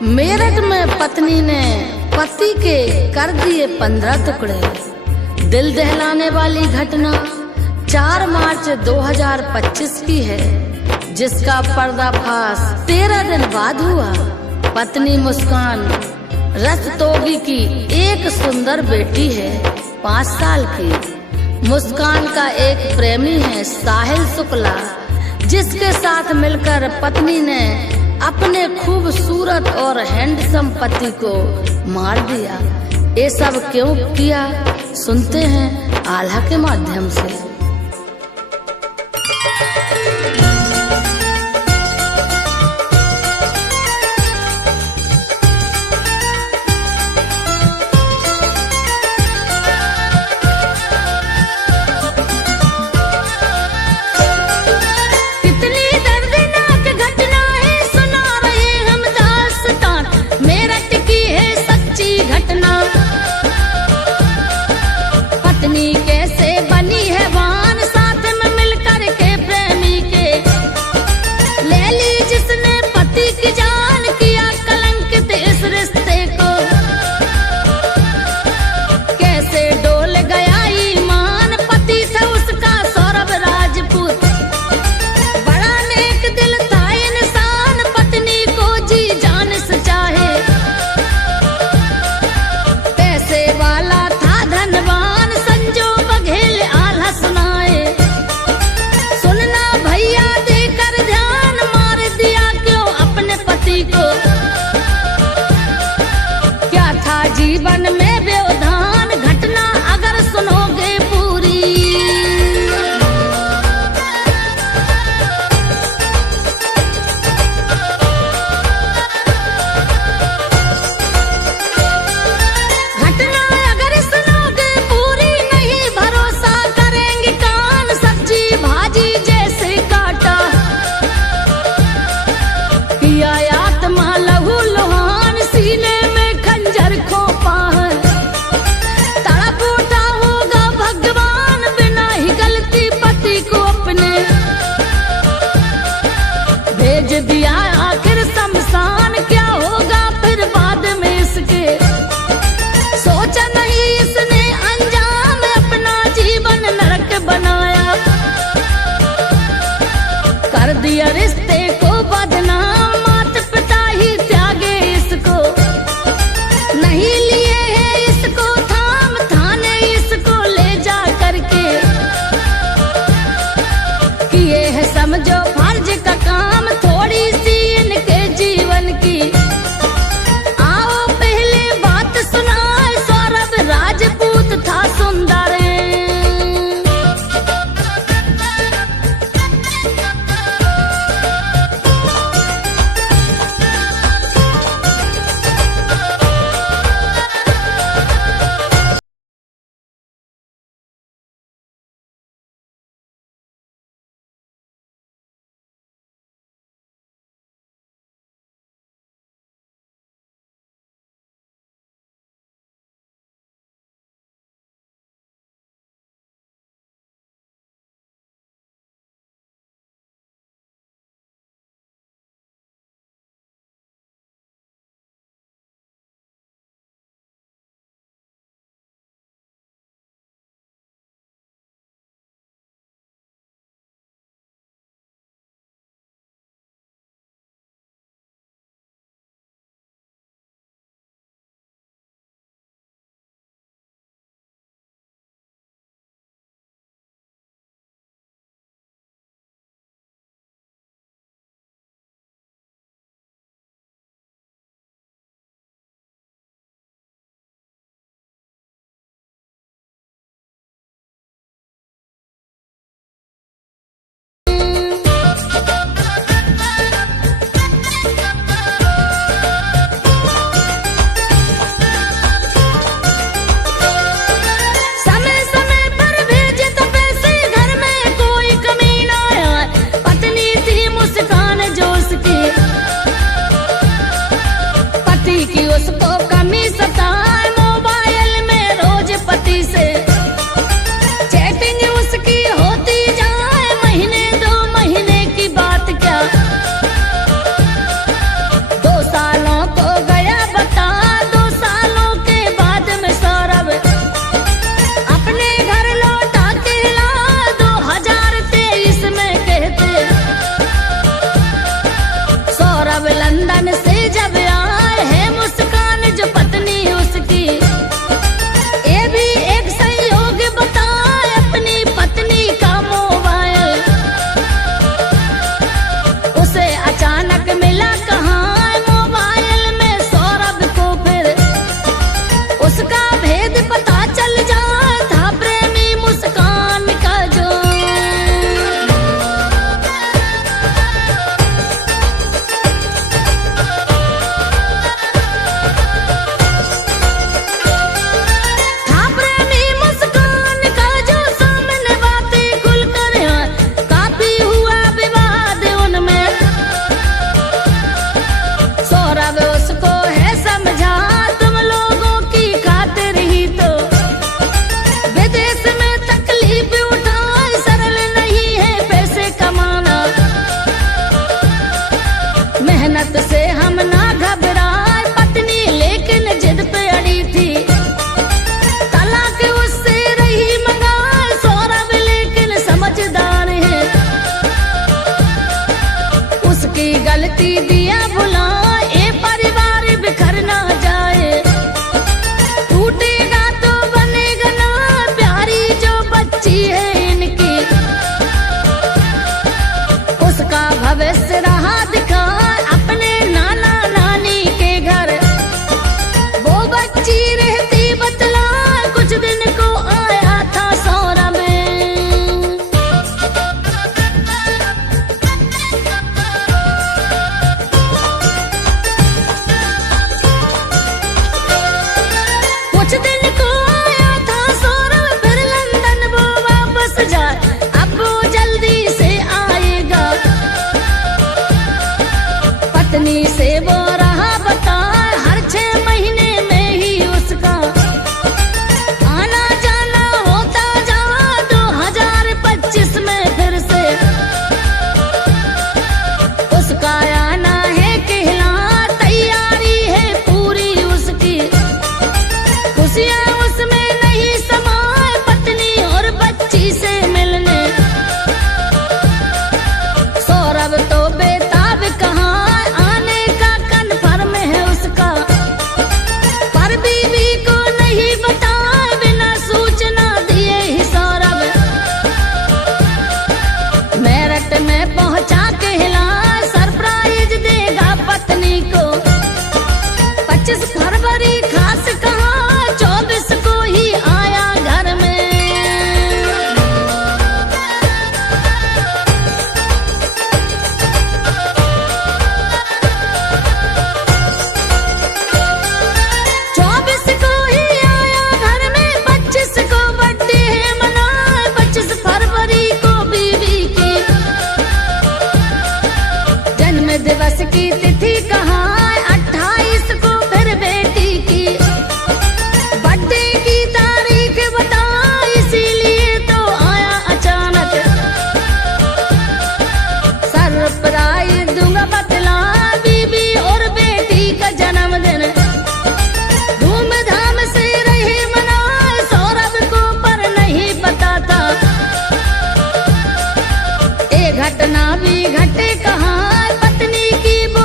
मेरठ में पत्नी ने पति के कर दिए 15 टुकड़े। दिल दहलाने वाली घटना 4 मार्च 2025 की है, जिसका पर्दाफाश 13 दिन बाद हुआ। पत्नी मुस्कान रस्तोगी की एक सुंदर बेटी है, 5 साल की। मुस्कान का एक प्रेमी है साहिल शुक्ला, जिसके साथ मिलकर पत्नी ने अपने खूबसूरत और हैंडसम पति को मार दिया। ये सब क्यों किया, सुनते हैं आल्हा के माध्यम से। पत्नी कैसे बनी है वान, साथ में मिलकर के प्रेमी के ले ली, जिसने पति की जान किया कलंकित इस रिश्ते को। कैसे डोल गया ईमान, पति था उसका सौरभ राजपूत। बड़ा नेक दिल था इंसान, पत्नी को जी जान से चाहे। पैसे वाला था धनवान, जीवन में व्यवधान घटना अगर सुनोगे पूरी। घटना अगर सुनोगे पूरी, नहीं भरोसा करेंगे कान। सब्जी भाजी जैसे काटा किया आत्मा लहू लुहान, सीने में खंजर खोपा है। तड़प उठा होगा भगवान, बिना ही गलती पति को अपने भेज दिया आखिर शमशान। क्या होगा फिर बाद में इसके, सोचा नहीं इसने अंजाम, अपना जीवन नरक बनाया। कर दिया रिश्ते को बदनाम, माता पिता ही त्यागे इसको। नहीं लिए है इसको थाम, थाने इसको ले जा करके किए है समझो फर्ज का काम। थोड़ी सी गलती दिया भुला, ये परिवार बिखर ना जाए। टूटेगा तो बनेगा ना, प्यारी जो बच्ची है इनकी, उसका भविष्य रहा दिखा अपने नाना नानी के घर। वो बच्ची रहती बतला, कुछ दिन को आया था सौरा में। कुछ दिन को आया था सौरा, फिर लंदन वो वापस जाए, अब वो जल्दी से आएगा। पत्नी से वो रहा बता, हर 6 महीने में ही उसका आना जाना होता जा। 2025 में फिर से उसका आना है कहला, तैयारी है पूरी उसकी। खुशियाँ उसमें नहीं समाए, पत्नी और बच्ची से मिलने। सौरभ तो बेताब कहाँ, आने का कन्फर्म है उसका, पर बीवी को नहीं बताए, बिना सूचना दिए ही सौरभ मेरठ में पहुंचा कहला, सरप्राइज देगा पत्नी को। 25 फरवरी खास कहा, 24 को ही आया घर में। को ही आया घर में, 25 को बर्थडे है मनाए, 25 फरवरी को बीवी की जन्म दिवस की तिथि कहा, 28 को फिर बेटी की बर्थडे की तारीख बता, इसीलिए तो आया अचानक। सरप्राइज दूंगा बतला, बीबी और बेटी का जन्मदिन धूमधाम से रहे मनाए। सौरभ को पर नहीं पता था, ये घटना भी घटे कहाँ, पत्नी की वो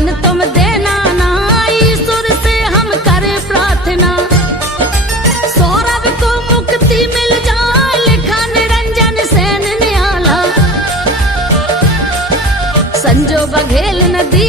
धन तुम देना ना, ईश्वर से हम करें प्रार्थना। सौरभ को मुक्ति मिल जाए, लिखा निरंजन सेन नियाला। संजो बघेल नदी